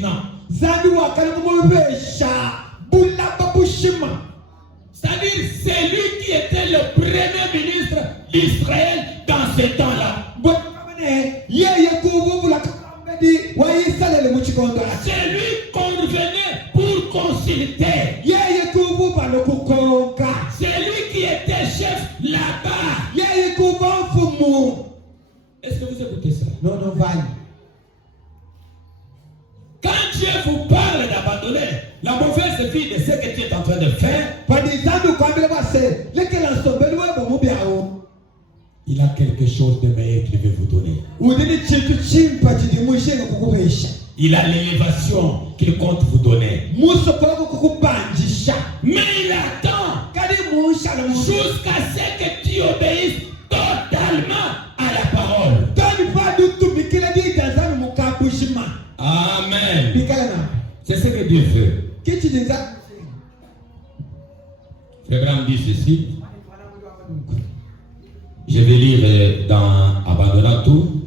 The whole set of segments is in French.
continent. C'est-à-dire, c'est lui qui était le premier ministre d'Israël dans ce temps-là. C'est lui qu'on venait pour consulter. C'est lui qui était chef là-bas. Est-ce que vous écoutez ça? Non, non, Val. Quand Dieu vous parle d'abandonner, la mauvaise vie de ce que tu es en train de faire, il a quelque chose de meilleur qu'il veut vous donner. Il a l'élévation qu'il compte vous donner. Mais il attend jusqu'à ce que tu obéisses totalement à la parole. Amen. C'est ce que Dieu veut. Frère Branham dit ceci. Je vais lire dans Abandonnant tout.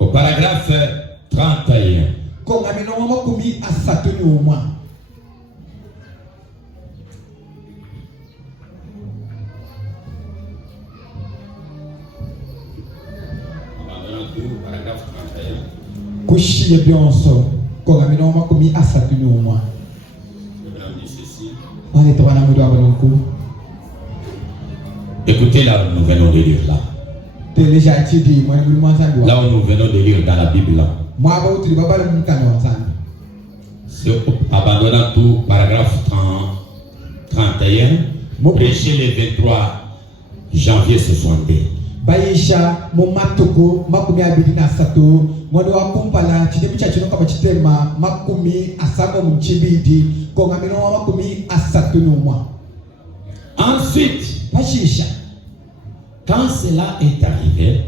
Au paragraphe 31. Paragraphe 31. Écoutez là où nous venons de lire là. Là où nous venons de lire dans la Bible là. C'est Abandonnant tout, paragraphe 31. Prêché le 23 janvier 62. Baisha momatoko makumi abiri na sato mwado wa kumpala chidemu cha chino kama chitema makumi asamo mchibidi kongamino wa makumi asatu numwa. Ensuite, Bashisha, quand cela est arrivé,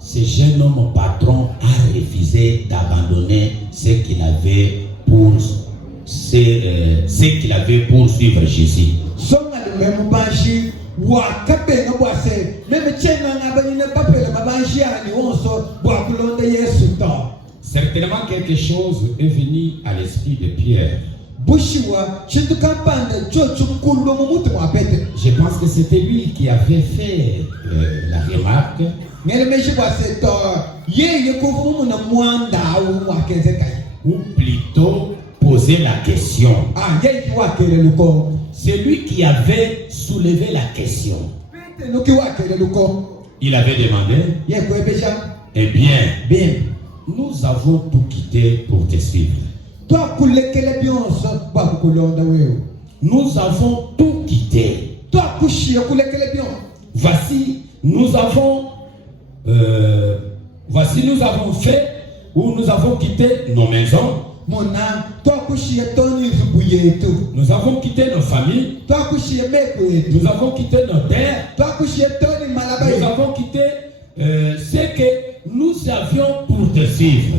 ce jeune homme patron a refusé d'abandonner ce qu'il avait pour suivre Jésus. Certainement quelque chose est venu à l'esprit de Pierre. Je pense que c'était lui qui avait fait la remarque. Ou plutôt poser la question. C'est lui qui avait soulevé la question. Il avait demandé, eh bien, nous avons tout quitté pour te suivre. Nous avons tout quitté. Voici, nous avons fait ou nous avons quitté nos maisons. Nous avons quitté nos familles. Nous avons quitté nos terres. Nous avons quitté ce que nous avions pour te suivre.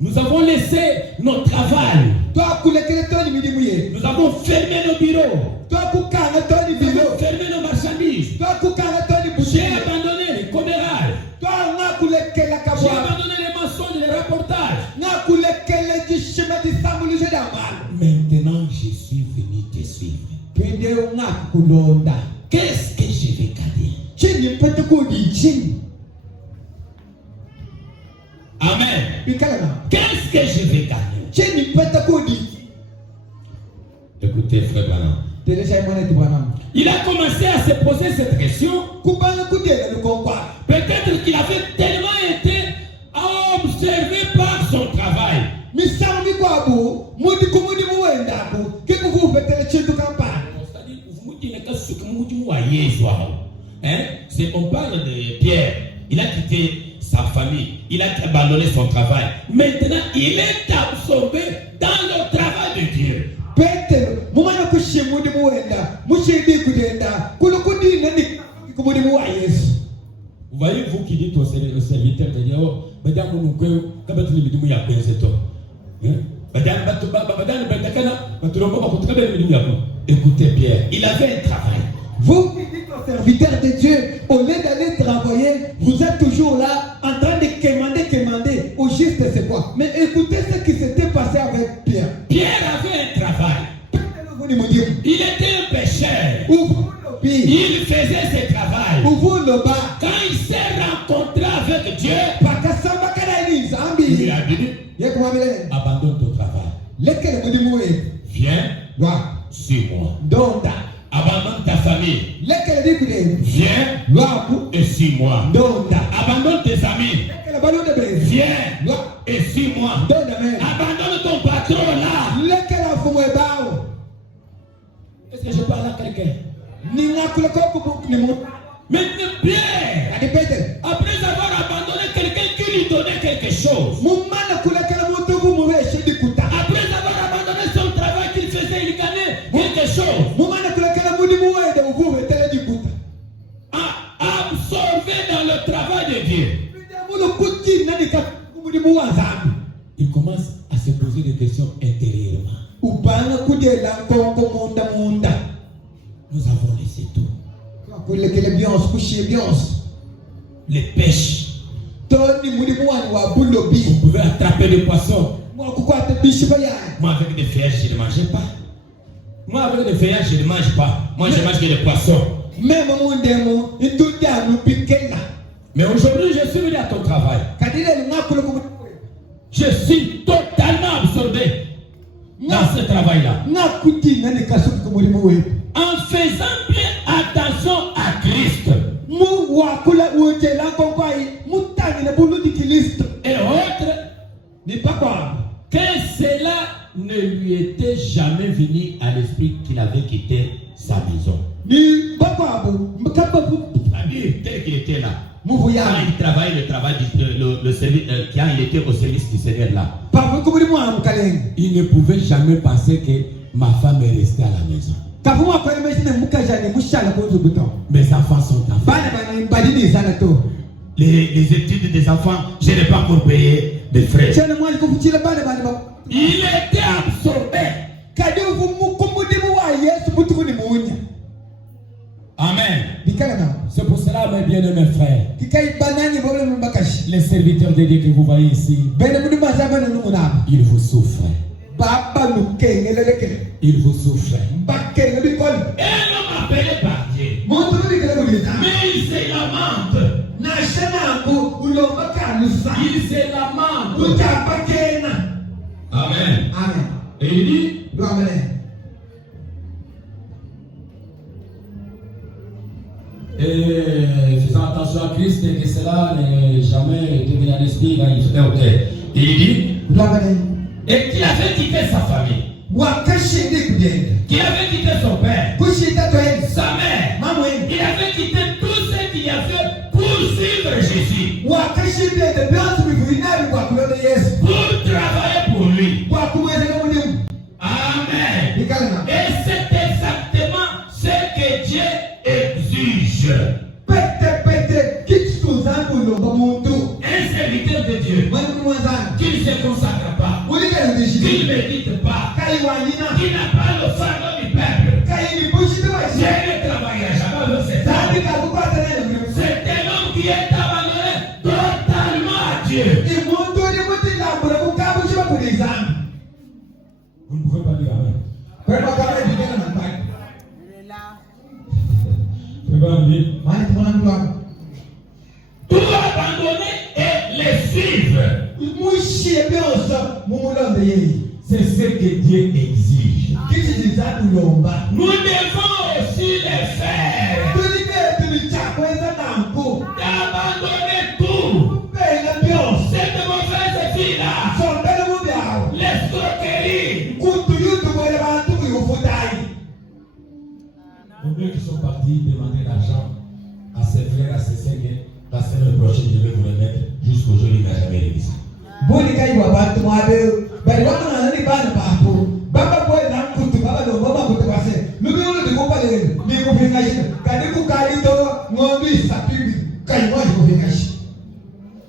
Nous avons laissé notre travail. Nous avons fermé nos bureaux. Nous avons fermé nos marchandises. J'ai abandonné les commérages. J'ai abandonné les mensonges, les reportages. Maintenant, je suis venu te suivre. Qu'est-ce que je vais gagner? Amen. Qu'est-ce que je vais gagner? Écoutez, frère Branham. Il a commencé à se poser cette question. Peut-être qu'il avait tellement été observé par son travail. On parle de Pierre. Il a quitté sa famille. Il a abandonné son travail. Maintenant, il est absorbé dans le travail de Dieu. Vous voyez, vous qui dites au serviteur de Dieu, Écoutez Pierre, il avait un travail. Vous qui dites aux serviteurs de Dieu, au lieu d'aller travailler, vous êtes toujours là en train de quémander. Au juste c'est quoi? Mais écoutez ce qui s'était passé avec Pierre. Pierre avait un travail. Il était un pécheur. Il faisait ce travail. Quand il s'est rencontré avec Dieu, il a dit, abandonne ton travail. Viens, suis-moi. Abandonne ta famille. Viens et suis-moi. Abandonne tes amis. Viens et suis-moi. Abandonne ton patron là. Est-ce que je parle à quelqu'un? Maintenant Pierre, après avoir abandonné quelqu'un qui lui donnait quelque chose, après avoir abandonné son travail qu'il faisait, il gagnait quelque chose, absorbé dans le travail de Dieu, il commence à se poser des questions intérieurement. Nous avons laissé tout. Les pêches. Vous pouvez attraper des poissons. Moi avec des feuillages je ne mangeais pas. Moi avec des feuillages je ne mange pas. Moi je mange que des poissons. Mais aujourd'hui je suis venu à ton travail. Je suis totalement absorbé dans ce travail-là. En faisant bien attention à Christ et autres, que cela ne lui était jamais venu à l'esprit qu'il avait quitté sa maison. C'est-à-dire tel qu'il était là. Quand il travaille le travail le service, quand il était au service du Seigneur là, il ne pouvait jamais penser que ma femme est restée à la maison. Mes enfants sont enfants. Les études des enfants, je n'ai pas encore payé des frais. Il était absorbé. Amen. C'est pour cela, mes bien-aimés frères, les serviteurs de Dieu que vous voyez ici, ils vous souffrent. Il vous souffre. Un homme appelé par Dieu. Mais il se lamente. Il se lamente. Amen. Et il dit, faisant attention à Christ et que cela n'est jamais devenu un esprit quand il fait autel. Il dit, et qu'il avait quitté sa famille, qu'il avait quitté son père, sa mère, il avait quitté tout ce qu'il a fait pour suivre Jésus, pour travailler pour lui. Amen. Et c'est exactement ce que Dieu exige. Un serviteur de Dieu qui ne se consacre pas, qui ne médite pas, qui n'a pas le fardeau du peuple, je ne travaillera jamais avec cet homme. C'est un homme qui est abandonné totalement à Dieu. Vous ne pouvez pas dire amen. Tout abandonner et les suivre. C'est ce que Dieu exige. Nous devons aussi les faire. D'abandonner tout. Cette mauvaise vie-là. L'escroquerie. Combien qui sont partis demander l'argent à ses frères, à ses sœurs, la semaine prochaine, je vais vous remettre jusqu'aujourd'hui, il n'a jamais réussi.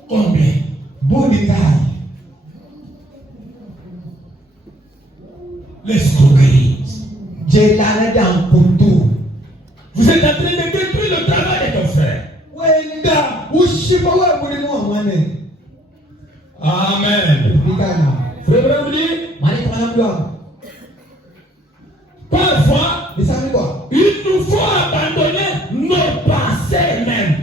Combien? L'escroquerie. Vous êtes en train de détruire le travail de ton frère. Amen. Frère Branham dit, parfois, il nous faut abandonner nos pensées même.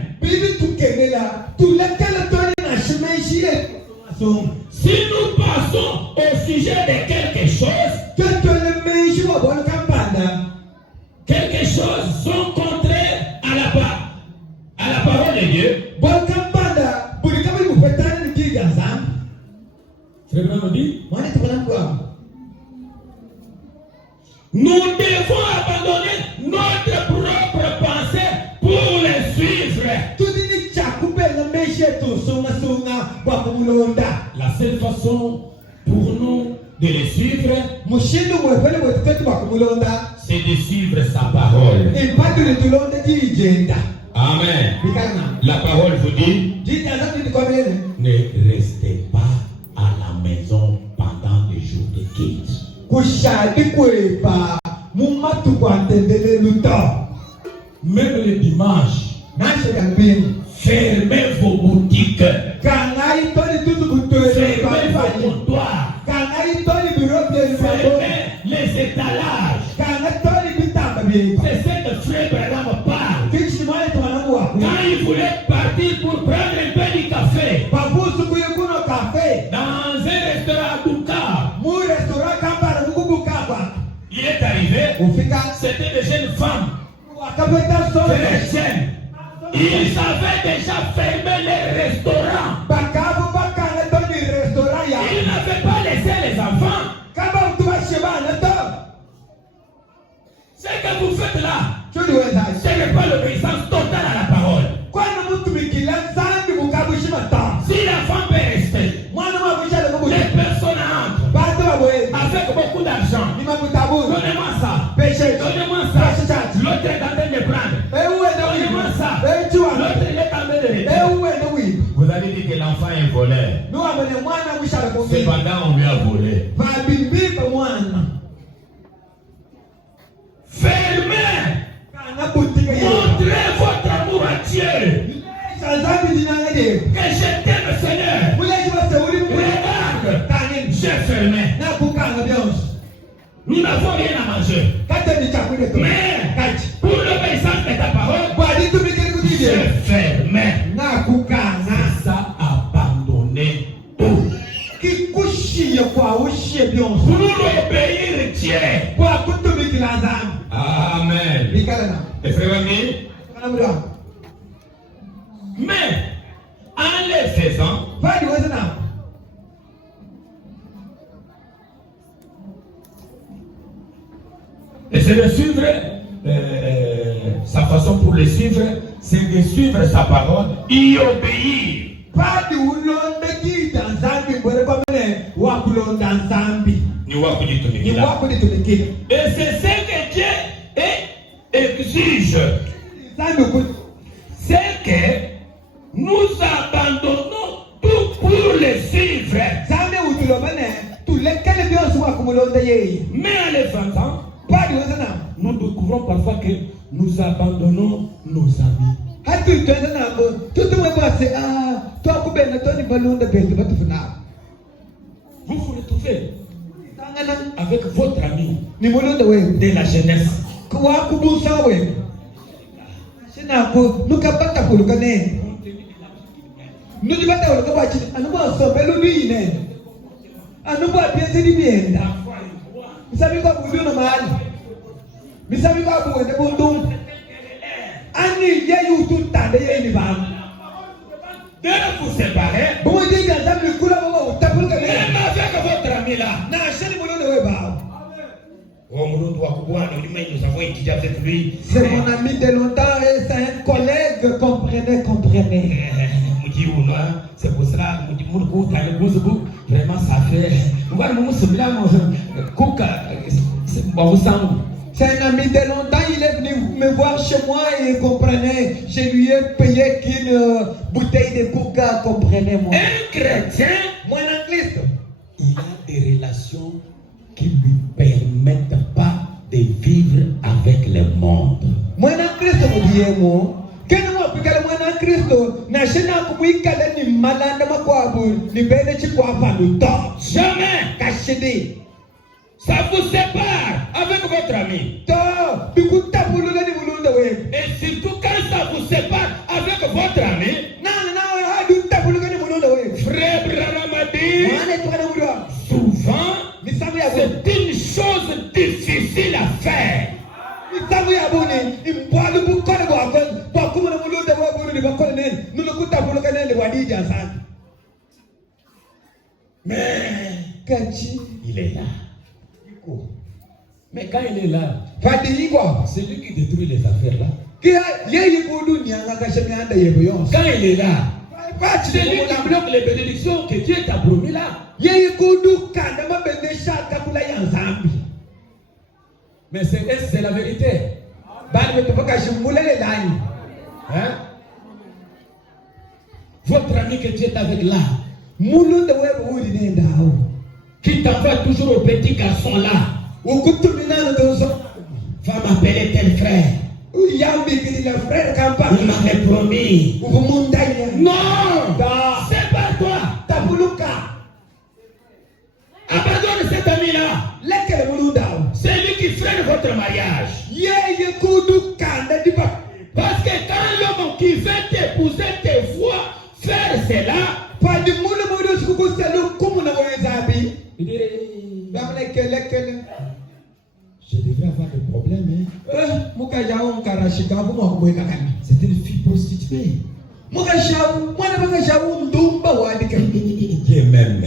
Si nous passons au sujet de quelque chose, quelque chose sont contraires à la parole de Dieu. Frère Branham dit, nous devons abandonner notre propre pensée pour les suivre. La seule façon pour nous de les suivre, c'est de suivre sa parole. Amen. La parole vous dit, ne restez pas à la maison pendant les jours de culte. Même le dimanche, fermez vos boutiques, fermez vos comptoirs, fermez les étalages. C'est ce que Frère Branham parle. Quand il voulait partir pour prendre un peu du café dans un restaurant à Bukavu, il est arrivé, c'était des jeunes femmes, des jeunes. Ils avaient déjà fermé les restaurants. Ils n'avaient pas laissé les enfants. Ce que vous faites là, ce n'est pas l'obéissance totale à la parole. Si l'enfant peut rester, les personnes entrent avec beaucoup d'argent. Donnez-moi ça. Donnez-moi ça. L'autre est en train de prendre. Donnez-moi ça. L'autre il est en train de rester. Vous avez dit que l'enfant est voleur. Cependant, on lui a volé. Fermez. Montrez votre amour à Dieu. Que je t'aime, Seigneur. Regarde. J'ai fermé. Nous n'avons rien à manger. Mais pour l'obéissance de ta parole, j'ai fermé. Ça abandonné tout. Pour obéir Dieu. Amen. Et frère ami, mais en les faisant, et c'est de suivre sa façon pour le suivre, c'est de suivre sa parole, y obéir. Et c'est ce que Dieu exige. C'est que nous abandonnons tout pour le suivre. Mais en les faisant, nous découvrons parfois que nous abandonnons nos amis. Vous vous retrouvez avec votre ami de la jeunesse. De vous séparer, même avec votre ami là. Nous avons étudié avec lui. C'est mon ami de longtemps et c'est un collègue. Comprenez. C'est pour cela vraiment ça fait. C'est un ami de longtemps, il est venu me voir chez moi et comprenez, je lui ai payé qu'une bouteille de coca, comprenez-moi. Un chrétien, moi en anglais, il a des relations qui ne lui permettent pas de vivre monde. Mwana Kristo mudiemo. Kena mwapikale mwana Kristo na shina kumwikale ni malanda makwabu ni bene chikwafa luto. Jamais. Kashidi. Ça vous sépare avec votre ami. Et surtout quand ça vous sépare avec votre ami. Frère Ramadi, souvent c'est une chose difficile à faire. Mais il est là. Mais quand il est là, c'est lui qui détruit les affaires là. Quand il est là, c'est lui qui bloque les bénédictions que Dieu t'a promis là. Mais c'est la vérité. Hein? Votre ami que Dieu est avec là, qui t'envoie toujours au petit garçon là, va m'appeler tel frère. Il m'avait promis. Non, c'est pas toi. Abandonne cet ami-là. C'est lui qui freine votre mariage. Parce que quand l'homme qui veut t'épouser te voit faire cela, il dit, je devrais avoir des problèmes. C'est une fille prostituée. Dieu m'aime.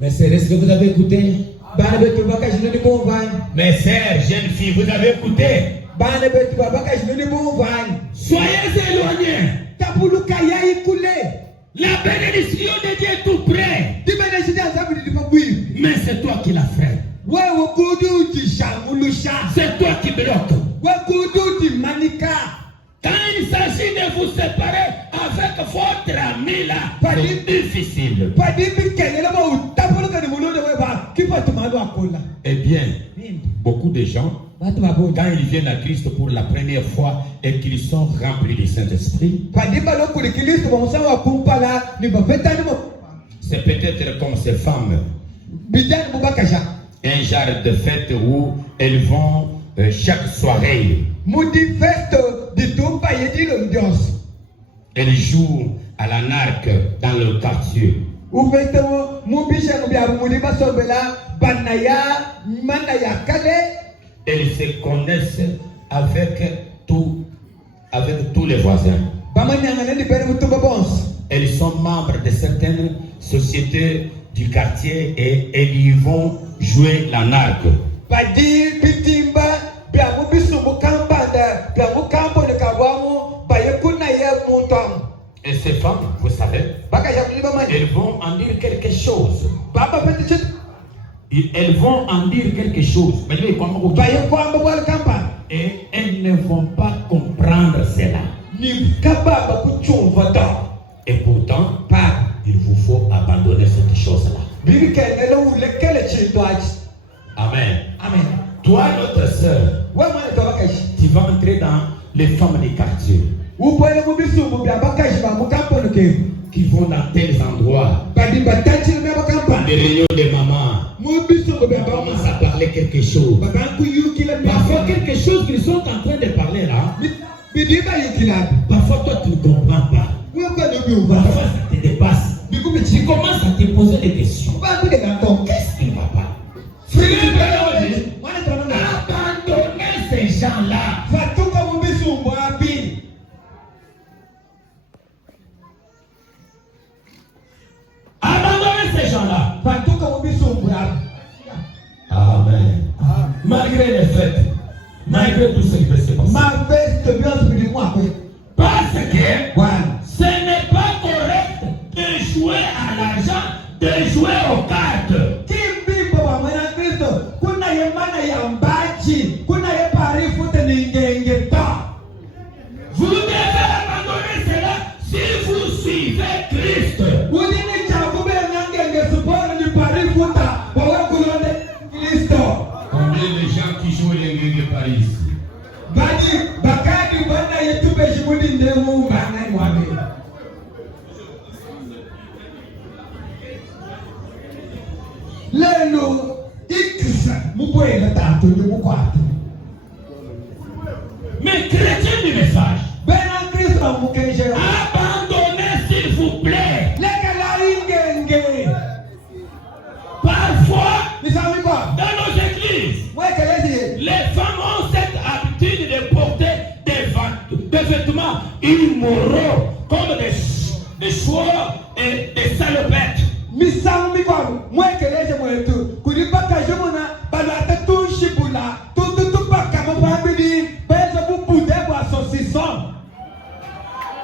Mes sœurs, est-ce que vous avez écouté? Mes sœurs, jeunes filles, vous avez écouté? Soyez éloignés. La bénédiction de Dieu est tout près. Mais c'est toi qui la freines. C'est toi qui bloques. Quand il s'agit de vous séparer avec votre ami là, c'est difficile. Eh bien, beaucoup de gens, quand ils viennent à Christ pour la première fois et qu'ils sont remplis du Saint-Esprit, c'est peut-être comme ces femmes, un genre de fête où elles vont chaque soirée. Elles jouent à la narque dans le quartier. Elles se connaissent avec tous les voisins. Elles sont membres de certaines sociétés du quartier et elles y vont jouer la narque. Et ces femmes, vous savez, elles vont en dire quelque chose. Elles vont en dire quelque chose. Et elles ne vont pas comprendre cela. Et pourtant, il vous faut abandonner cette chose-là. Amen. Amen. Toi, notre sœur, tu vas entrer dans les femmes des quartiers qui vont dans tels endroits, des réunions de mamans. On commence à parler quelque chose. Parfois, quelque chose qu'ils sont en train de parler là, parfois toi tu ne comprends pas. Parfois ça te dépasse. Tu commences à te poser des questions. Qu'est-ce qui ne va pas? Abandonnez ces gens-là. Abandonnez ces gens-là. Amen. Malgré les fêtes, malgré tout ce qui peut se passer. Parce que ce n'est pas correct de jouer à l'argent, de jouer aux cartes. Vous devez abandonner cela si vous suivez Christ. Mais les gens qui jouent les gueules par ici. Mais chrétien du message, abandonnez s'il vous plaît. Parfois, dans nos églises, les femmes ont cette habitude de porter des vêtements immoraux comme des chouars et des salopettes.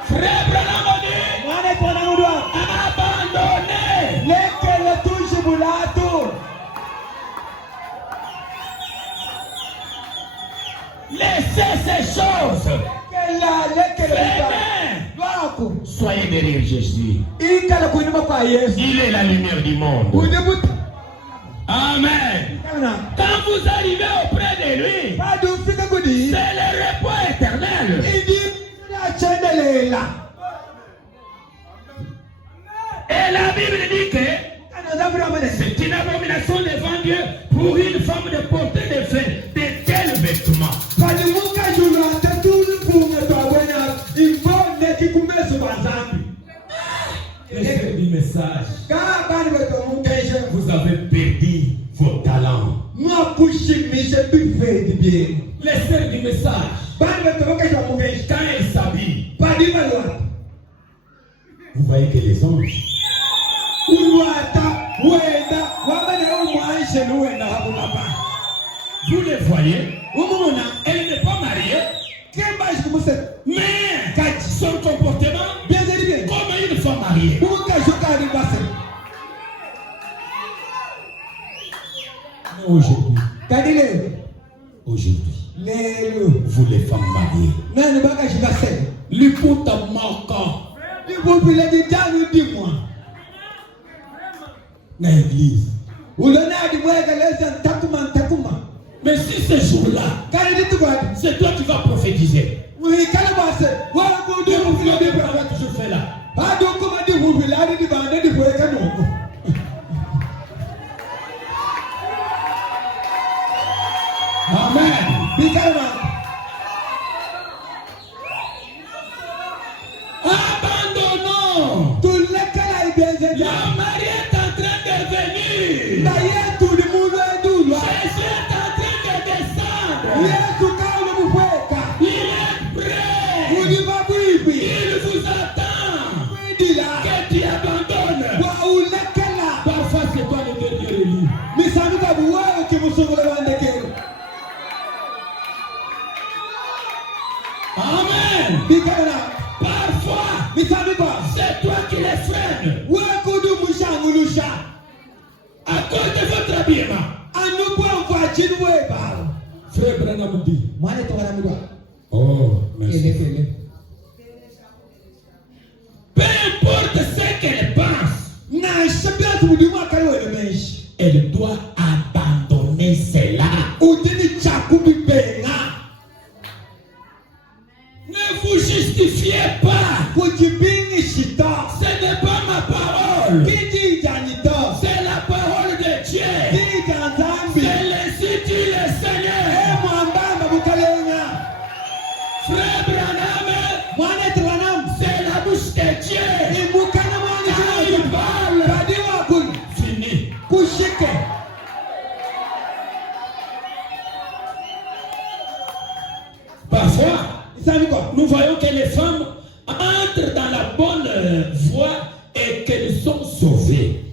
Frère Branham dit, abandonnez. Laissez ces choses. Soyez derrière Jésus. Il est la lumière du monde. Amen. Quand vous arrivez auprès de lui, c'est le repos éternel. Et la Bible dit que c'est une abomination devant Dieu pour une femme de porter de tels vêtements. Laissez du message. Vous avez perdu vos talents. Laissez du message. Quand elle s'habille, vous voyez que les anges, vous les voyez, elle n'est pas mariée, mais son comportement comme une femme mariée. Aujourd'hui, vous les femmes mariées, l'époux manquant dans l'église. Mais si ce jour-là, c'est toi qui vas prophétiser, toujours fait là. Amen. Abandonnons. La Marie est en train de venir. Jésus est en train de descendre. Il est prêt. Il vous attend. Que tu abandonnes. Parfois c'est toi le dernier élu. Amen. Parfois, c'est toi qui les freines. À cause de votre habillement. Frère Branham dit. Oh, merci. Peu importe ce qu'elle pense, elle doit abandonner cela. Ne vous justifiez pas. Ce n'est pas ma parole. C'est la parole de Dieu. C'est l'Institut le Seigneur. Frère Branham, c'est la bouche de Dieu. Quand il parle, fini. Parfois, nous voyons que les femmes entrent dans la bonne voie et qu'elles sont sauvées.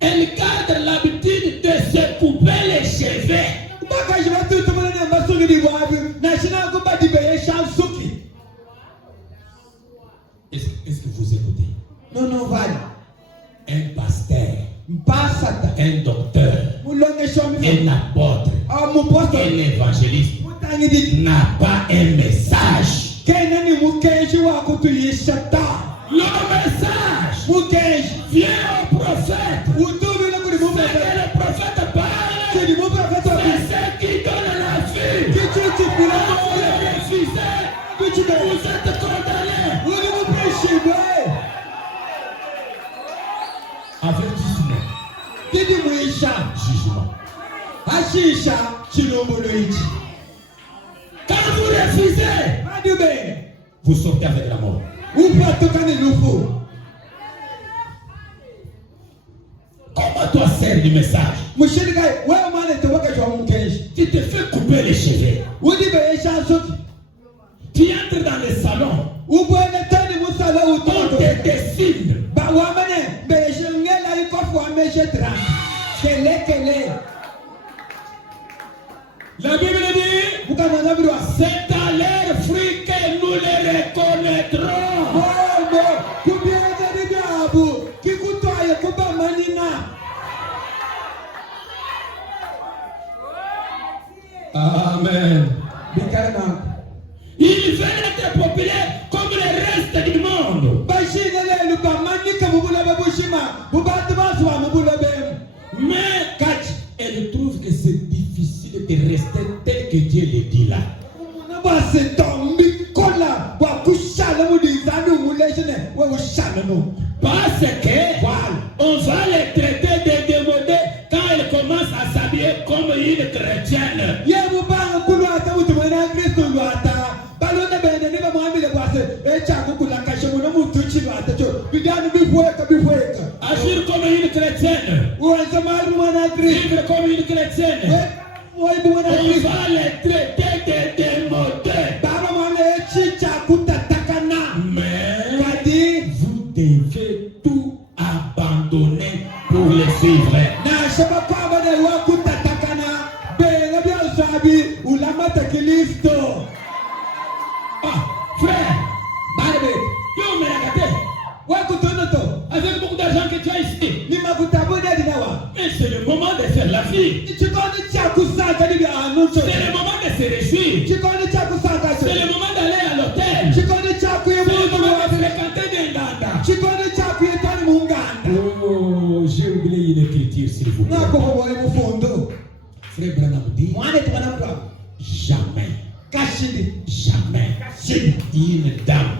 Elles gardent l'habitude de se couper les cheveux. Est-ce que vous écoutez? Non, Un pasteur, un docteur, un apôtre, un évangéliste n'a pas un message. Le message vient au prophète. avertissement. Kidi muisha. Jugement. Ashisha chinomoloichi. Quand vous refusez, vous sortez avec la mort. Comment toi sers du message? Tu te fais couper les cheveux. Tu entres dans le salon. On te dessine. La Bible dit, c'est à leur fruit que nous les reconnaîtrons. Amen. Ils veulent être populaires comme le reste du monde. Mais elle trouve que c'est difficile de rester tel que Dieu le dit là. Parce que on va les traiter de démodés quand ils commencent à s'habiller comme une chrétienne. Agir comme une chrétienne. Vivre comme une chrétienne. On va les traiter de démodés. Mais vous devez tout abandonner pour les suivre. Ah, frère, tu me regardes. Avec beaucoup d'argent que tu as ici. Mais c'est le moment de faire la vie. C'est le moment de se réjouir. C'est le moment d'aller à l'hôtel. C'est le moment de fréquenter des Nganda. Oh, j'ai oublié une écriture, s'il vous plaît. Frère Branham dit, jamais, jamais, une dame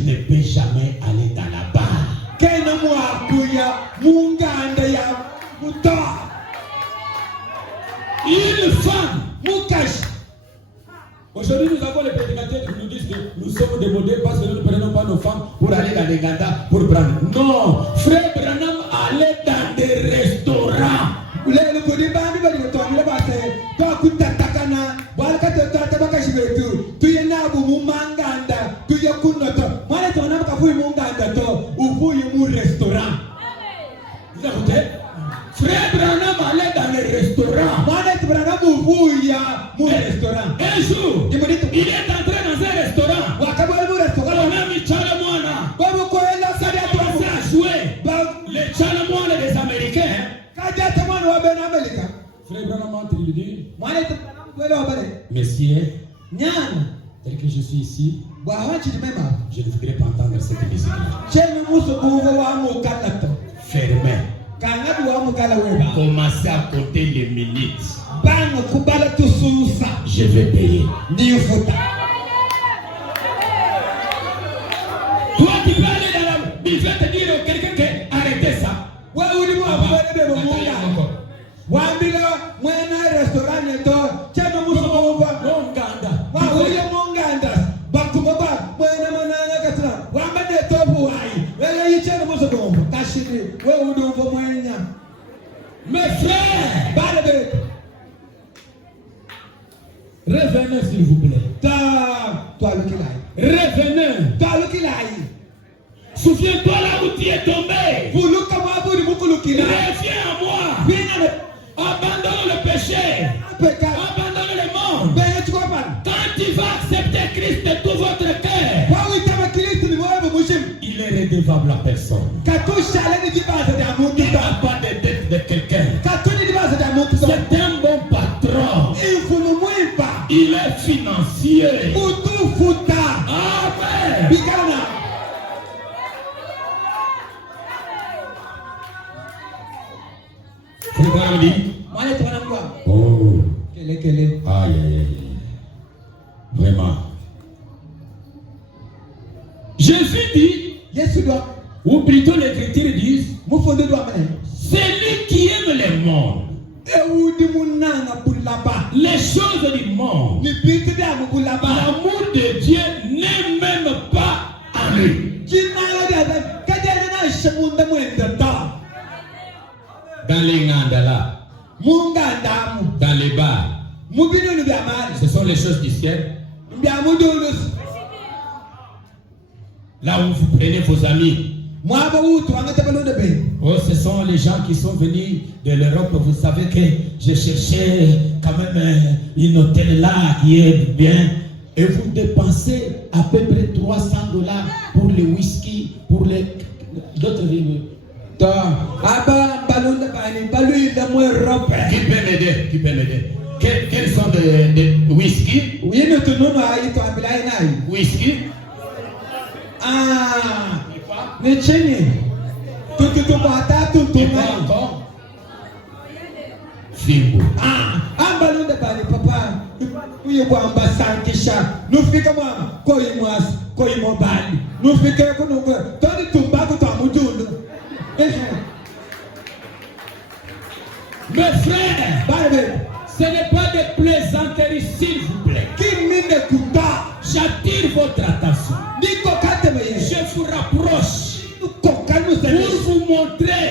ne peut jamais aller dans la barre. Une femme, aujourd'hui nous avons les prédicateurs qui nous disent que nous sommes démodés parce que nous ne prenons pas nos femmes pour aller dans les Nganda pour prendre. Non, frère Branham allait dans des restaurants. Vous écoutez? Frère Branham allait dans les restaurants. Un jour, il est entré dans un restaurant. On a mis Chalamwana. Ça a commencé à jouer les Chalamwana des Américains. Frère Branham entre, il dit, Messieurs, tel que je suis ici, je ne voudrais pas entendre cette musique-là. Fermez. Commencez à compter les minutes. Je vais payer. Toi, tu peux aller dans la buvette et dire à quelqu'un que arrêtez ça. Mes frères, revenez s'il vous plaît. Revenez. Souviens-toi là où tu es tombé. Reviens à moi. Abandonne le péché. Abandonne le monde. Quand tu vas accepter Christ de tout votre cœur, il est redevable à personne. Il n'a pas de dette de quelqu'un. C'est un bon patron. Il est financier. Amen. Oh. Aïe, aïe, aïe. Vraiment. Jésus dit, Ou plutôt l'écriture dit, celui qui aime le monde, les choses du monde, l'amour de Dieu n'est même pas en lui. Dans les ngandala, dans les bars, ce sont les choses du ciel. Là où vous prenez vos amis. Oh, ce sont les gens qui sont venus de l'Europe. Vous savez que je cherchais quand même une hôtel là qui est bien. Et vous dépensez à peu près $300 pour le whisky, pour les d'autres villes. Qui peut m'aider? Qui peut m'aider? Quels sont des whisky? Whisky? Ah, ne chenye. Tout encore? Fimbo. Ballon de bali papa. Uye kwa ambasankisha. Nufika mwa koi mobali. Nufika kuno toni tumbaku tamudundo. Mes frères, ce n'est pas des plaisanteries, s'il vous plaît. J'attire votre attention. Je vous rapproche pour vous montrer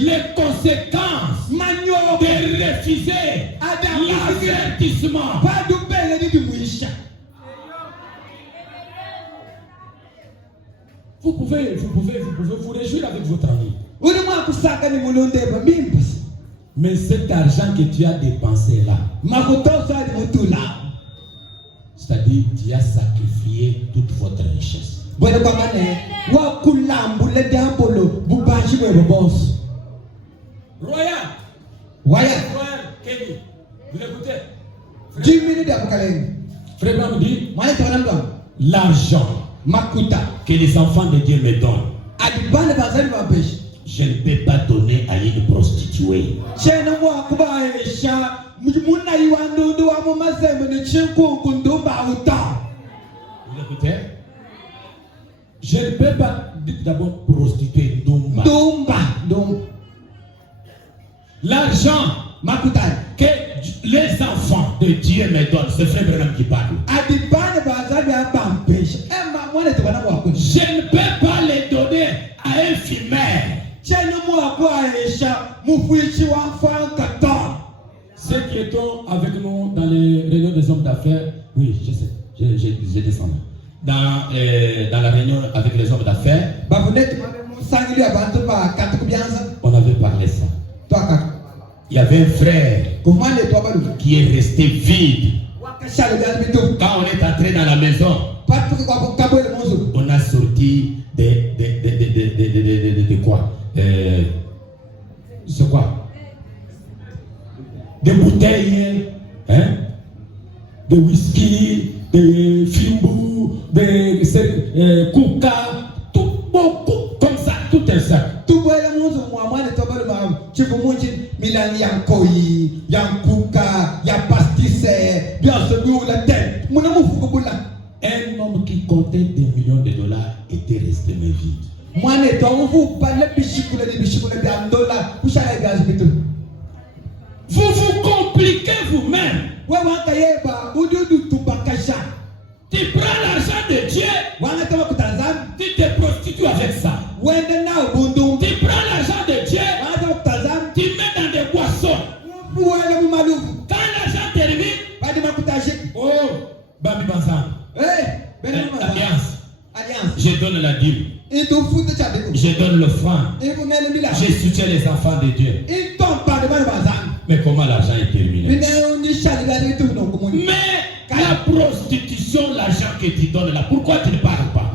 les conséquences de refuser l'avertissement. Vous pouvez vous réjouir avec votre ami. Mais cet argent que tu as dépensé là, c'est-à-dire tu as sacrifié toute votre richesse. Royal, Kenny, vous l'écoutez? 10 minutes après. Frère me dit, l'argent que les enfants de Dieu me donnent, je ne peux pas donner à une prostituée. Vous écoutez? Je ne peux pas, dites d'abord prostituée, Dumba. L'argent que les enfants de Dieu me donnent, c'est Frère Branham qui parle. Je ne peux pas les donner à un fimère. Ceux qui étaient avec nous dans les réunions des hommes d'affaires, oui, je sais, je descends. Dans la réunion avec les hommes d'affaires, on avait parlé ça. Il y avait un frère qui est resté vide. Quand on est entré dans la maison, on a sorti de quoi? C'est quoi? Des bouteilles, hein? De whisky, de fimbo, de kuka, tout beaucoup comme ça, tout un sac. Tout le monde, moi, Milan Yankoi, Yankuka, Yapastisse, bien celui la tête. Un homme qui comptait des millions de dollars était resté mais vide. Moi, vous parlez de dollars, vous vous compliquez vous-même. Tu prends l'argent de Dieu, tu te prostitues avec ça. Tu prends l'argent de Dieu, tu mets dans des boissons. Quand l'argent termine, oh, Babi Banzan, alliance. Je donne la dîme. Je donne le franc. Je soutiens les enfants de Dieu. Mais comment l'argent est terminé? Mais la prostitution, l'argent que tu donnes là, pourquoi tu ne parles pas?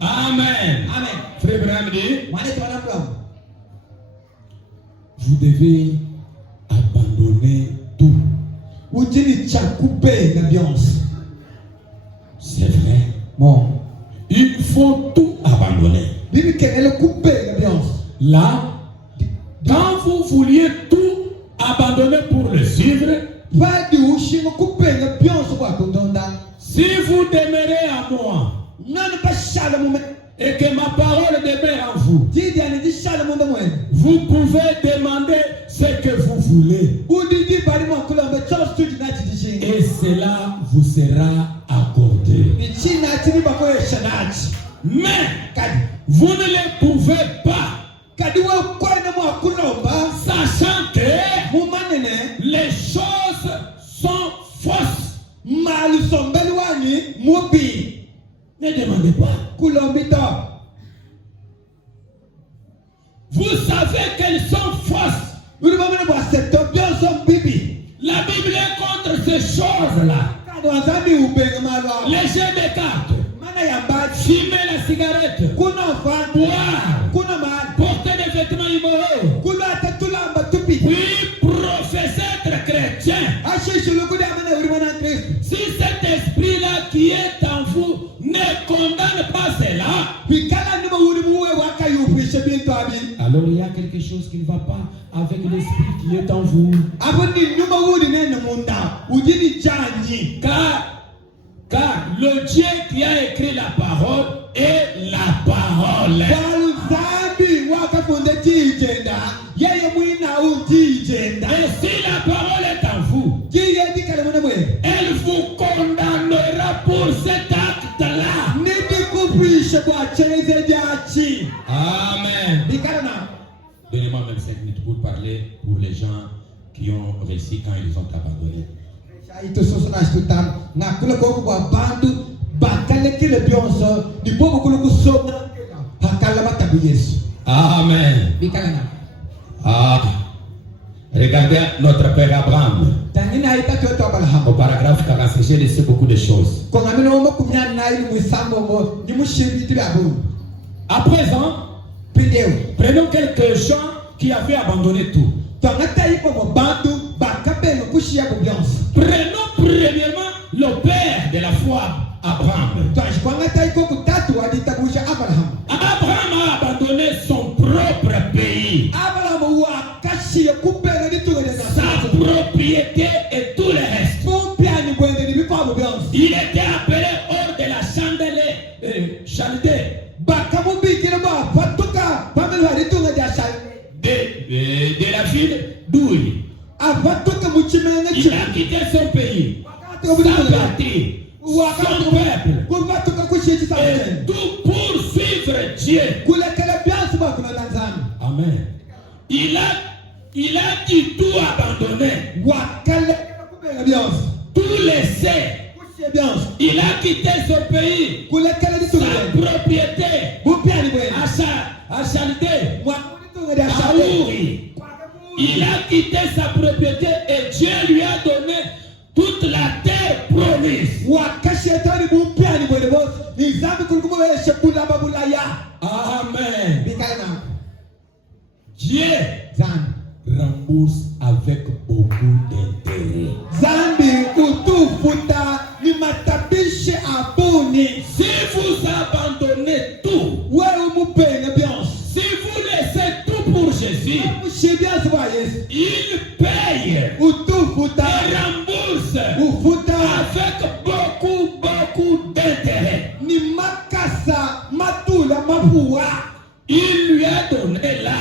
Amen. Frère Branham dit, vous devez abandonner tout. C'est vrai. Bon. Il faut tout abandonner. Là, quand vous vouliez tout abandonner pour le suivre, si vous vous demeurez à moi et que ma parole demeure en vous, vous pouvez demander ce que vous voulez et cela vous sera accordé. Mais vous ne le pouvez pas, sachant que les choses sont fausses. Ne demandez pas. Vous savez qu'elles sont fausses. La Bible est contre ces choses-là. Les jeux de cartes, fumer la cigarette, boire, porter des vêtements immoraux, puis professer être chrétien. Si cet esprit-là qui est en vous ne condamne pas cela, alors il y a quelque chose qui ne va pas avec l'esprit qui est en vous. Car le Dieu qui a écrit la parole est la parole. Et si la parole est en vous, elle vous condamnera pour cet acte-là. Amen. Donnez-moi même 5 minutes pour parler pour les gens qui ont réussi quand ils ont abandonné. Amen. Ah. Regardez notre père Abraham. Au paragraphe 45, j'ai laissé beaucoup de choses. À présent, prenons quelques gens qui avaient abandonné tout. Prenons premièrement le père de la foi, Abraham. Abraham a abandonné son propre pays, sa propriété et tout le reste. Il était appelé hors de la Chaldée. De la ville d'Oui. Il a quitté son pays, sa patrie, son peuple, et tout pour suivre Dieu. Amen. Il a dit tout abandonner, tout laisser. Il a quitté son pays, sa propriété, à Chaldée, à Ouri. Il a quitté sa propriété et Dieu lui a donné toute la terre promise. Amen. Dieu rembourse avec beaucoup d'intérêt. Si vous abandonnez tout, si vous laissez tout pour Jésus, il paye et rembourse avec beaucoup d'intérêt. Il lui a donné là.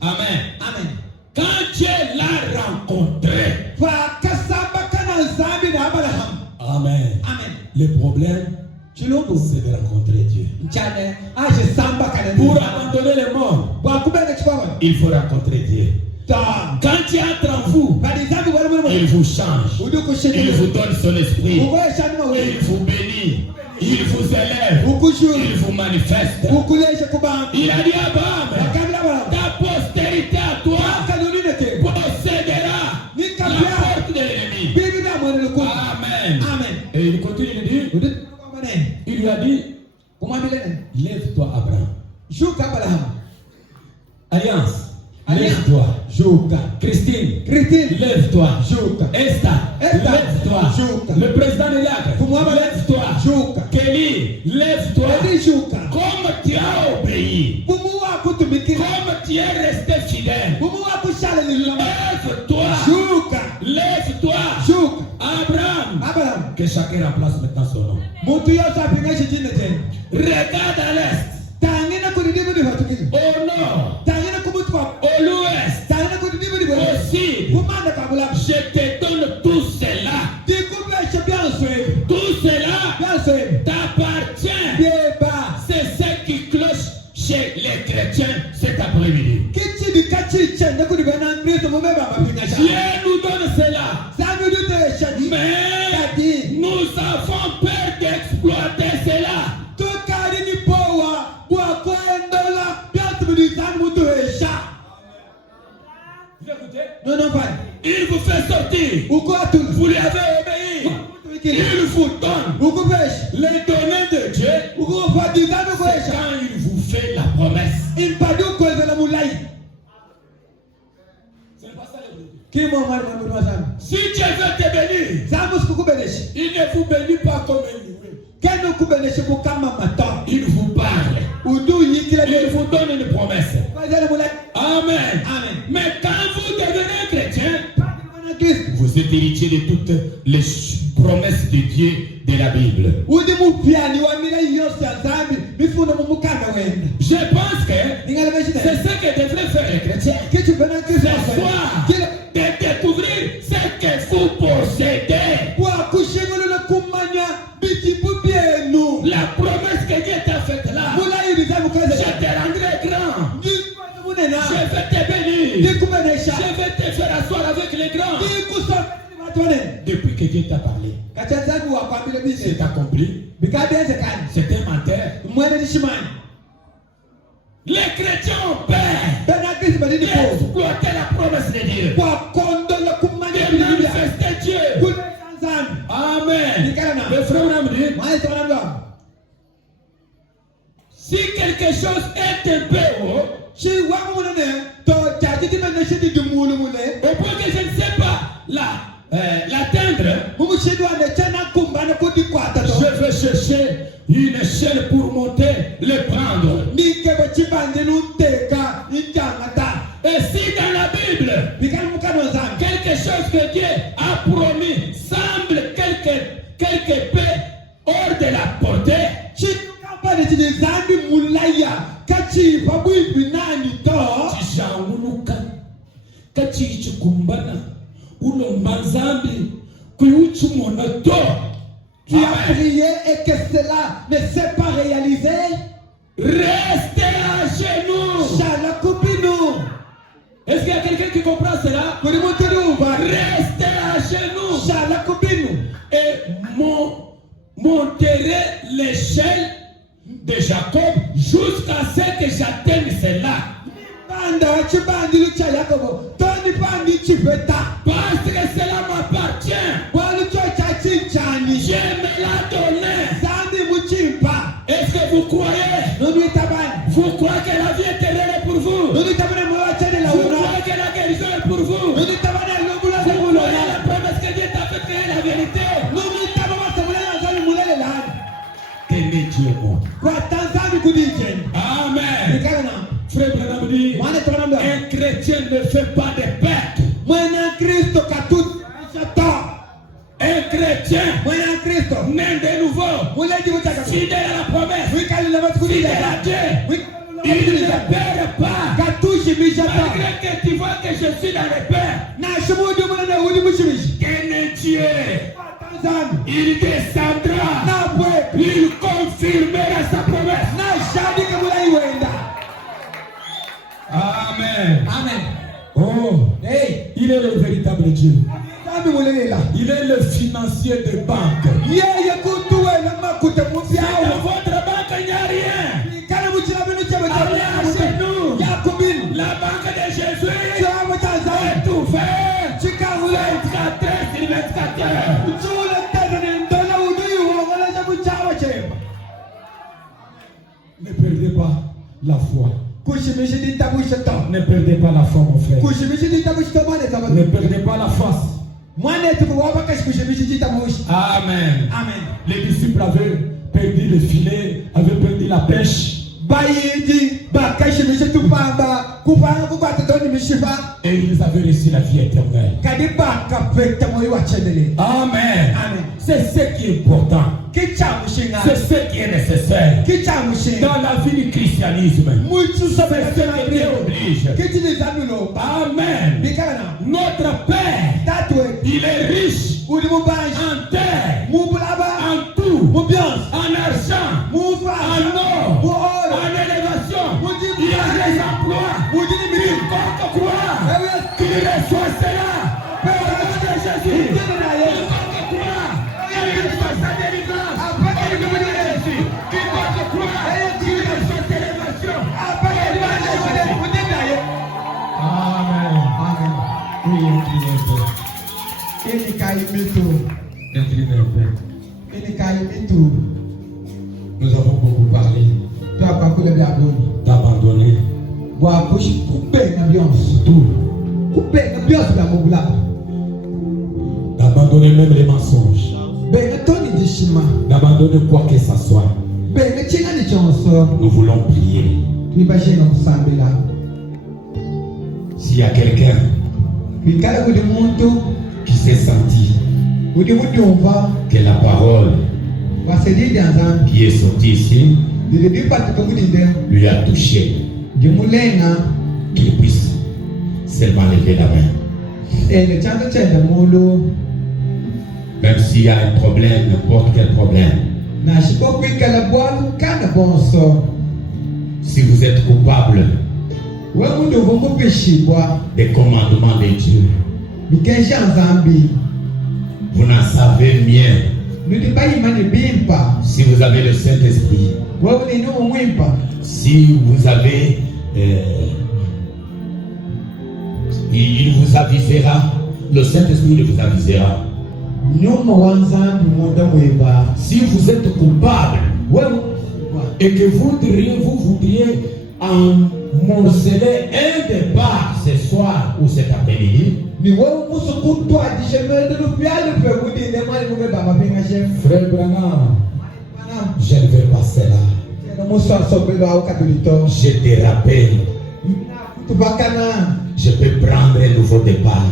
Amen. Amen. Quand Dieu l'a rencontré, Amen. Amen. Le problème, c'est de rencontrer Dieu. Pour abandonner les morts, il faut rencontrer Dieu. Quand Dieu entre en vous, il vous change, il vous donne son esprit, il vous bénit, il vous élève, il vous manifeste. Il a dit à Abraham, ta postérité à toi possédera la porte de l'ennemi. Amen. Amen. Et il continue de dire, il lui a dit, lève-toi Abraham. Alliance. Lève-toi. Christine. Lève-toi. Esther. Lève-toi. Le président de l'Irak. Lève-toi. Kelly. Lève-toi. Comme tu as obéi. Comme tu es resté fidèle. Lève-toi. Lève-toi. Abraham Que chacun remplace maintenant son nom. Regarde à l'est. Au nord. Au l'ouest. Au sud. Je te donne tout cela. Tout cela t'appartient. C'est ce qui cloche chez les chrétiens cet après-midi. Dieu nous donne cela. Mais nous avons peur d'exploiter cela. Non, non, pas. Il vous fait sortir. Vous lui avez obéi. Il vous donne les données de Dieu. C'est quand il vous fait la promesse. C'est pas ça le but. Si Dieu veut te bénir, il ne vous bénit pas comme un livre. Il vous parle. Il vous donne une promesse. Amen. Mais quand vous devenez chrétien, vous êtes héritier de toutes les promesses de Dieu de la Bible. Je pense que c'est ce que devrait faire les chrétiens. Ce soir, de découvrir ce que vous possédez. La promesse que Dieu t'a faite là. Je te rendrai grand. Je vais te bénir. Je vais te faire asseoir avec les grands. Depuis que Dieu t'a parlé, c'est accompli. C'est un menteur. Les chrétiens ont peur d'exploiter la promesse de Dieu, de manifester Dieu. Amen. Le frère me dit, si quelque chose est un peu haut, au point que je ne sais pas l'atteindre, je vais chercher une échelle pour monter, le prendre. Et si dans la Bible, quelque chose que Dieu a promis semble quelque peu hors de la portée, tu as prié et que cela ne s'est pas réalisé, restez à genoux. Est-ce qu'il y a quelqu'un qui comprend cela? Restez à genoux et monterez l'échelle de Jacob jusqu'à ce que j'atteigne cela. Parce que cela m'appartient. Dieu me l'a donné. Est-ce que vous croyez? Vous croyez que la vie éternelle est pour vous? Vous croyez que la guérison est pour vous? Vous croyez la promesse que Dieu t'a fait créer la vérité? Aimez Dieu, mon. Amen. Frère Branham dit, un chrétien ne fait pas de perte. Un chrétien né de nouveau, fidèle à la promesse, fidèle à Dieu, il ne perd pas. Malgré que tu vois que je suis dans le père, Dieu, il descendra, il confirmera sa promesse. Amen. Oh, hey, il est le véritable Dieu. Il est le financier de banque. Si dans votre banque il n'y a rien, allez à chez nous. La banque de Jésus est ouverte 24 heures sur 24 heures. Ne perdez pas la foi. Ne perdez pas la foi, mon frère. Ne perdez pas la face. Amen. Les disciples avaient perdu le filet, avaient perdu la pêche. Et ils avaient reçu la vie éternelle. Amen. C'est ce qui est important. C'est ce qui est nécessaire. Dans la vie du christianisme. C'est ce que Dieu oblige. Amen. Notre Père, il est riche en terre, en tout, en argent, en or, en élévation. Il y a des emplois. Quiconque croit qu'il reçoit cela. Au nom de Jésus. Quiconque croit qu'il reçoit sa délivrance. Au nom de Jésus. Quiconque croit qu'il reçoit sa élévation. Au nom de Jésus. Amen. Amen. Oui, inclinez un peu. Nous avons beaucoup parlé d'abandonner tout. D'abandonner même les mensonges. D'abandonner quoi que ce soit. Nous voulons prier. S'il y a quelqu'un qui s'est senti que la parole qui est sortie ici lui a touché, qu'il puisse seulement lever la main. Même s'il y a un problème, n'importe quel problème. Si vous êtes coupable des commandements de Dieu, vous n'en savez mieux. Si vous avez le Saint-Esprit, si vous avez, il vous avisera, le Saint-Esprit il vous avisera. Si vous êtes coupable et que vous voudriez en morceler un départ ce soir ou cet après-midi, Frère Branham, je ne veux pas cela. Je te rappelle, je peux prendre un nouveau départ.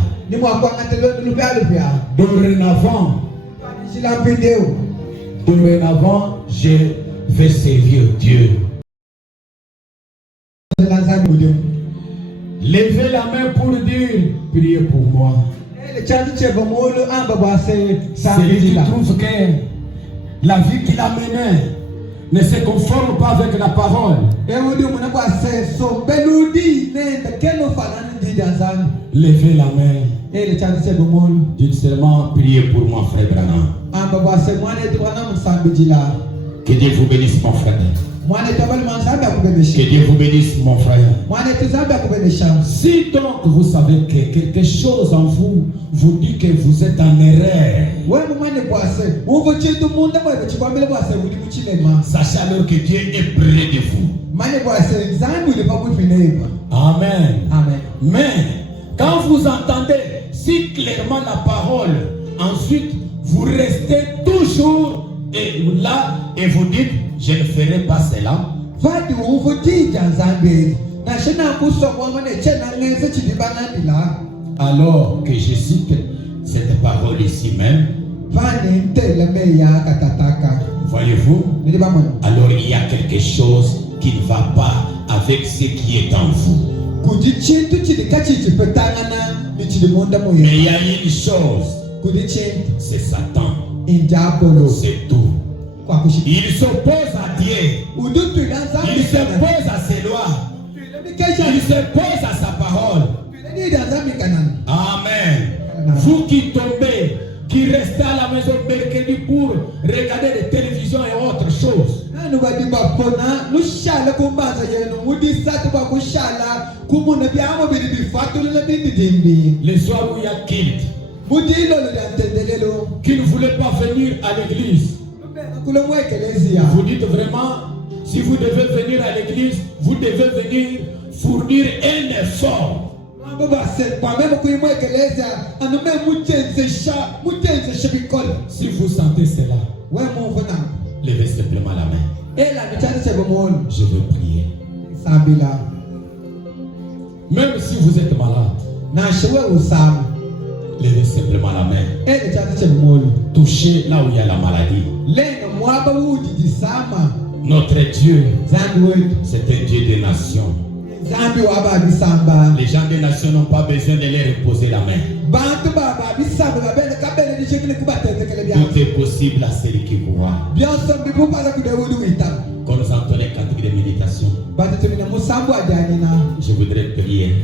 Dorénavant, je vais servir Dieu. Levez la main pour dire, priez pour moi. Celui qui trouve que la vie qu'il a menée ne se conforme pas avec la parole. Levez la main. Dites seulement, priez pour moi, frère Branham. Que Dieu vous bénisse, mon frère. Que Dieu vous bénisse, mon frère. Si donc vous savez que quelque chose en vous vous dit que vous êtes en erreur, sachez alors que Dieu est près de vous. Amen. Amen. Mais quand vous entendez si clairement la parole, ensuite vous restez toujours là et vous dites, je ne ferai pas cela. Alors que je cite cette parole ici même, voyez-vous, alors il y a quelque chose qui ne va pas avec ce qui est en vous. Mais il y a une chose, c'est Satan. C'est tout. Il s'oppose à Dieu. Il s'oppose à ses lois. Il s'oppose à sa parole. Amen. Vous qui tombez, qui restez à la maison mercredi pour regarder la télévision et autre chose. Le soir où il y a culte, qui ne voulait pas venir à l'église. Vous dites vraiment, si vous devez venir à l'église, vous devez venir fournir un effort. Si vous sentez cela, levez simplement la main. Je veux prier. si vous êtes malade, levez simplement la main. Touchez là où il y a la maladie. Notre Dieu, c'est un Dieu des nations. Les gens des nations n'ont pas besoin de les reposer la main. Tout est possible à celui qui voit. Quand nous entendons les cantiques de méditation, je voudrais prier.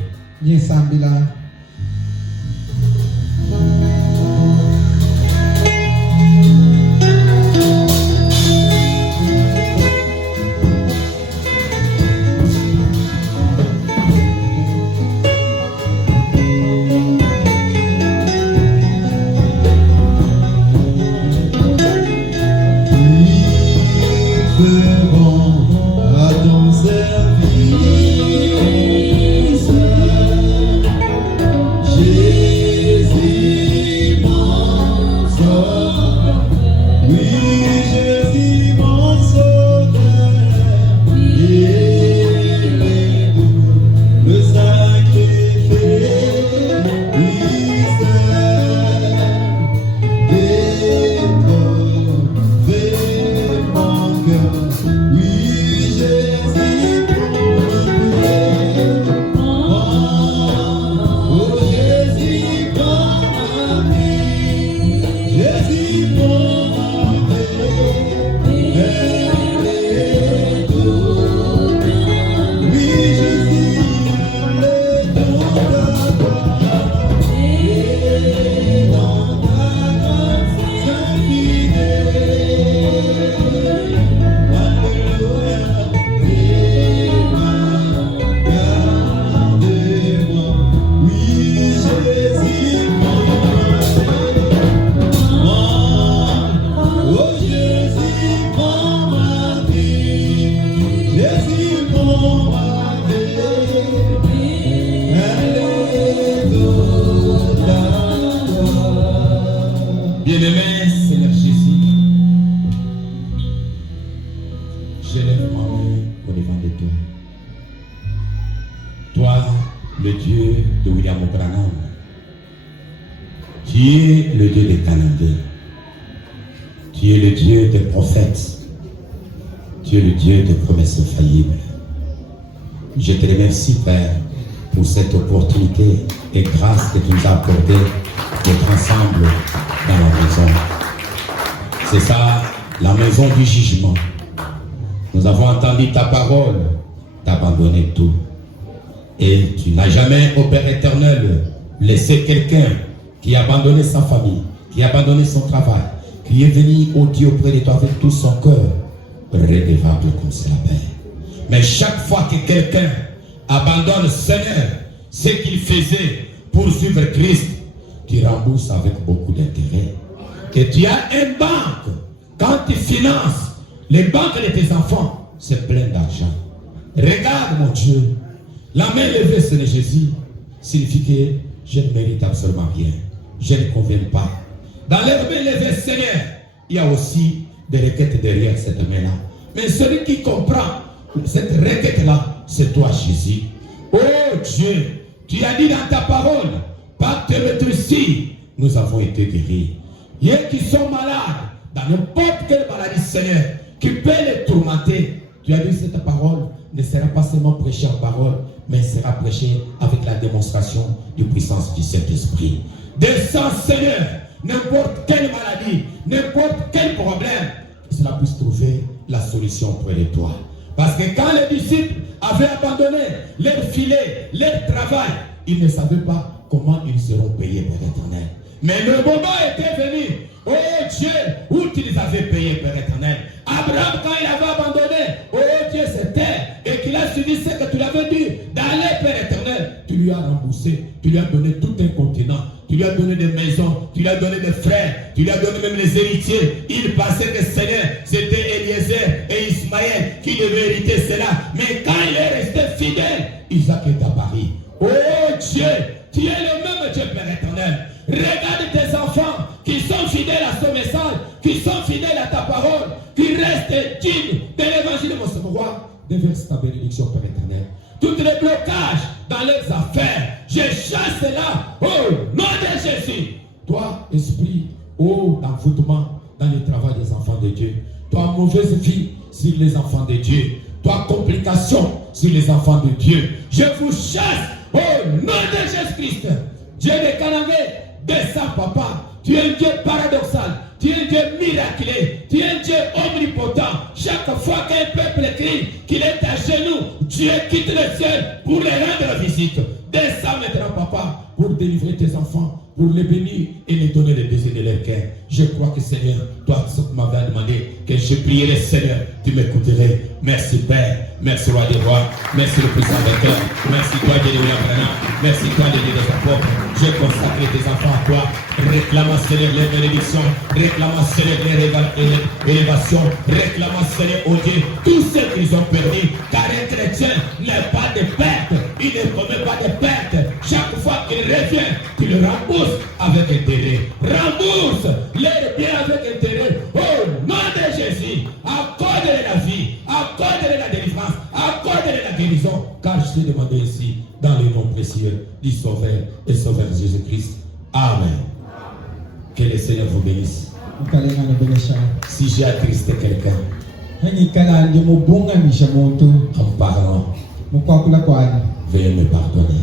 Bien-aimé Seigneur Jésus, je lève ma main au devant de toi. Toi, le Dieu de William Branham, tu es le Dieu des Canadiens, tu es le Dieu des prophètes, tu es le Dieu des promesses infaillibles. Je te remercie, Père, pour cette opportunité et grâce que tu nous as accordée d'être ensemble dans la maison. C'est ça, la maison du jugement. Nous avons entendu ta parole, t'abandonner tout. Et tu n'as jamais, ô Père éternel, laissé quelqu'un qui a abandonné sa famille, qui a abandonné son travail, qui est venu, ô Dieu, auprès de toi avec tout son cœur, redevable comme c'est la paix. Mais chaque fois que quelqu'un abandonne, Seigneur, ce qu'il faisait pour suivre Christ, tu rembourses avec beaucoup d'intérêt. Que tu as une banque, quand tu finances les banques de tes enfants, c'est plein d'argent. Regarde mon Dieu, la main levée, Seigneur Jésus, signifie que je ne mérite absolument rien. Je ne conviens pas. Dans les mains levées, Seigneur, il y a aussi des requêtes derrière cette main-là. Mais celui qui comprend cette requête-là, c'est toi, Jésus. Oh Dieu, tu as dit dans ta parole, par tes rétrécis, nous avons été guéris. Il y a qui sont malades, dans n'importe quelle maladie, Seigneur, qui peut les tourmenter. Tu as dit cette parole ne sera pas seulement prêchée en parole, mais sera prêchée avec la démonstration de puissance du Saint-Esprit. Descends, Seigneur, n'importe quelle maladie, n'importe quel problème, que cela puisse trouver la solution auprès de toi. Parce que quand les disciples avaient abandonné leur filet, leur travail, ils ne savaient pas comment ils seront payés par l'Éternel. Mais le moment était venu, oh Dieu, où tu les avais payés, Père éternel. Abraham, quand il avait abandonné, oh Dieu, cette terre, et qu'il a suivi ce que tu lui avais dit, d'aller, Père éternel, tu lui as remboursé, tu lui as donné tout un continent, tu lui as donné des maisons, tu lui as donné des frères, tu lui as donné même les héritiers. Il pensait que Seigneur, c'était Eliezer et Ismaël qui devaient hériter cela. Mais quand il est resté fidèle, Isaac est apparu. Oh Dieu, tu es le même Dieu, Père éternel. Regarde tes enfants qui sont fidèles à ce message, qui sont fidèles à ta parole, qui restent dignes de l'évangile de mon roi. Déverse ta bénédiction, Père éternel. Tous les blocages dans leurs affaires. Je chasse cela au nom de Jésus. Toi, esprit, d'envoûtement dans le travail des enfants de Dieu. Toi, mauvaise vie sur les enfants de Dieu. Toi, complication sur les enfants de Dieu. Je vous chasse au nom de Jésus-Christ. Dieu de Cananais, descends, papa. Tu es un Dieu paradoxal. Tu es un Dieu miraculeux. Tu es un Dieu omnipotent. Chaque fois qu'un peuple crie qu'il est à genoux, Dieu quitte le ciel pour les rendre visite. Descends maintenant, papa, pour délivrer tes enfants, pour les bénir et les donner les désirs de leur cœur. Je crois que Seigneur, toi, ce que tu m'avais demandé, que je prierai, Seigneur, tu m'écouterais. Merci Père, merci Roi des Rois, merci le Puissant Vainqueur, merci toi de l'Église, merci toi de l'Église des apôtres. Je consacre tes enfants à toi. Réclame, Seigneur, les bénédictions, réclame, Seigneur, les élévations, réclame, Seigneur, oh Dieu, tous ceux qu'ils ont perdu, car un chrétien n'est pas de perte, il ne commet pas de perte. Chaque fois qu'il revient, tu le rembourses avec intérêt. Rembourse les biens avec intérêt. Au nom de Jésus, accorde-les la vie, accorde-les la délivrance, accorde-les la guérison, car je t'ai demandé ici, dans le nom précieux du Sauveur et Sauveur Jésus-Christ. Amen. Que le Seigneur vous bénisse. Si j'ai attristé quelqu'un en parlant, veuillez me pardonner.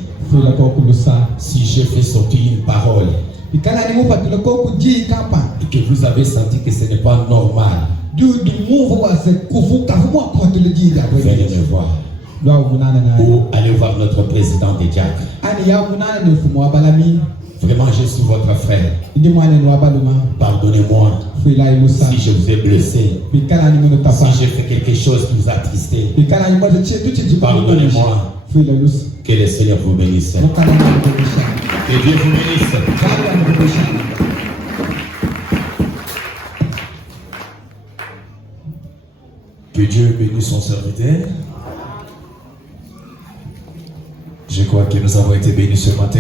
Si j'ai fait sortir une parole et que vous avez senti que ce n'est pas normal, veuillez me voir. Ou allez voir notre président des diacres. Vraiment, je suis votre frère. Pardonnez-moi si je vous ai blessé, si j'ai fait quelque chose qui vous a attristé. Pardonnez-moi. Que le Seigneur vous bénisse. Que Dieu vous bénisse. Que Dieu bénisse son serviteur. Je crois que nous avons été bénis ce matin.